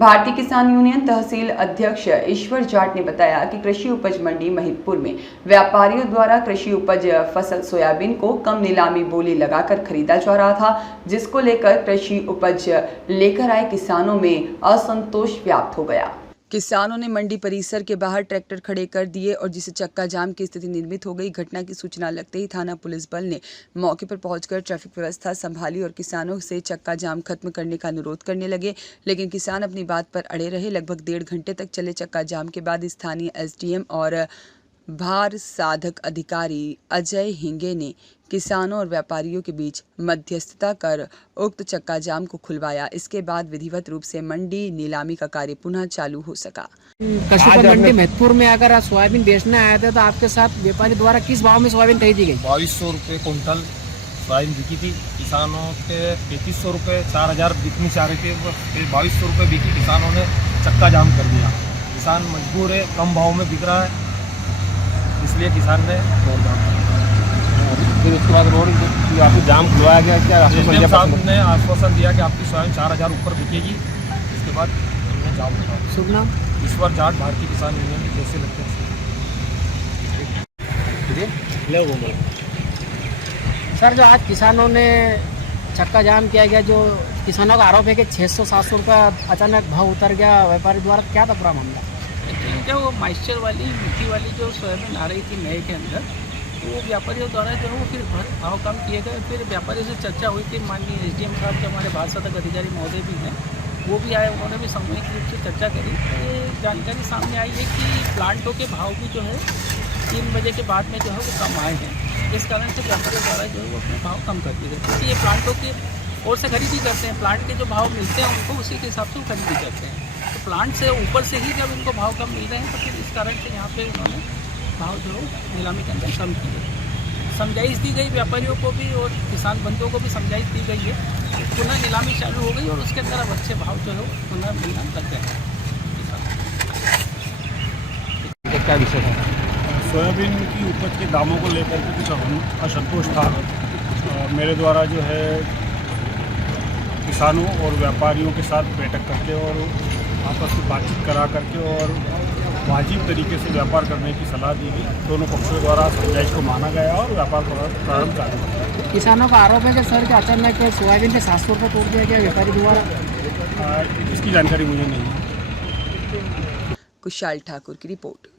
भारतीय किसान यूनियन तहसील अध्यक्ष ईश्वर जाट ने बताया कि कृषि उपज मंडी महिदपुर में व्यापारियों द्वारा कृषि उपज फसल सोयाबीन को कम नीलामी बोली लगाकर खरीदा जा रहा था, जिसको लेकर कृषि उपज लेकर आए किसानों में असंतोष व्याप्त हो गया। किसानों ने मंडी परिसर के बाहर ट्रैक्टर खड़े कर दिए और जिससे चक्का जाम की स्थिति निर्मित हो गई। घटना की सूचना लगते ही थाना पुलिस बल ने मौके पर पहुंचकर ट्रैफिक व्यवस्था संभाली और किसानों से चक्का जाम खत्म करने का अनुरोध करने लगे, लेकिन किसान अपनी बात पर अड़े रहे। लगभग 1.5 घंटे तक चले चक्का जाम के बाद स्थानीय एसडीएम और भार साधक अधिकारी अजय हिंगे ने किसानों और व्यापारियों के बीच मध्यस्थता कर उक्त चक्का जाम को खुलवाया। इसके बाद विधिवत रूप से मंडी नीलामी का कार्य पुनः चालू हो सका। कृषि उपज मंडी महिदपुर में अगर आप सोयाबीन बेचने आए थे तो आपके साथ व्यापारी द्वारा किस भाव में सोयाबीन खरीदी गई? 2200 रुपये कुंटल सोयाबीन बिकी थी। किसानों के 3300 रुपये 4000 बिकनी चाह रहे थे, फिर 2200 रुपये बिकी। किसानों ने चक्का जाम कर दिया। किसान मजबूर है, कम भाव में बिक रहा है, इसलिए किसान ने रोड जाम किया। फिर उसके बाद रोड आपको जाम खुलवाया गया। क्या साहब ने आश्वासन दिया कि आपकी सोयाबीन 4000 ऊपर बिकेगी। इसके बाद हमने जाम उठाया। शुभ नाम? ईश्वर जाट, भारतीय किसान यूनियन के कैसे लगते हैं सर, जो आज किसानों ने चक्का जाम किया गया, जो किसानों का आरोप है कि 600-700 रुपये अचानक भाव उतर गया व्यापारी द्वारा, क्या था पूरा मामला? जो मॉइस्चर वाली मिट्टी वाली जो सोयाबीन आ रही थी नए के अंदर, तो वो व्यापारियों द्वारा जो है वो फिर भाव कम किए गए। फिर व्यापारियों से चर्चा हुई थी, माननीय एसडीएम साहब जो हमारे भारत साधक अधिकारी महोदय भी हैं, वो भी आए, उन्होंने भी सामूहिक रूप से चर्चा करी। ये जानकारी सामने आई है कि प्लांटों के भाव भी जो है 3 बजे के बाद में जो है वो कम आए हैं। इस कारण से व्यापारियों द्वारा जो है वो अपने भाव कम कर दिए गए, क्योंकि ये प्लांटों के ओर से खरीदी करते हैं। प्लांट के जो भाव मिलते हैं उनको उसी के हिसाब से वो खरीदी करते हैं। तो प्लांट से ऊपर से ही जब इनको भाव कम मिल रहे हैं तो फिर इस कारण से यहाँ पे उन्होंने भाव जो नीलामी के अंदर कम किए। समझाइश दी गई व्यापारियों को भी और किसान बंधुओं को भी समझाइश दी गई है। पुनः नीलामी चालू हो गई और उसके अंदर अब अच्छे भाव जो है पुनः मिलना लग गए हैं। क्या विषय था? सोयाबीन की उपज के दामों को लेकर के कुछ असंतोष था। मेरे द्वारा जो है किसानों और व्यापारियों के साथ बैठक करके और आपस में बातचीत करा करके और वाजिब तरीके से व्यापार करने की सलाह दी गई। दोनों पक्षों द्वारा समझाइश को माना गया और व्यापार प्रारंभ चालू हुआ। किसानों का आरोप है कि सर के अचानक सोयाबीन के 700 रुपये तोड़ दिया गया व्यापारी द्वारा। इसकी जानकारी मुझे नहीं है। कुशाल ठाकुर की रिपोर्ट।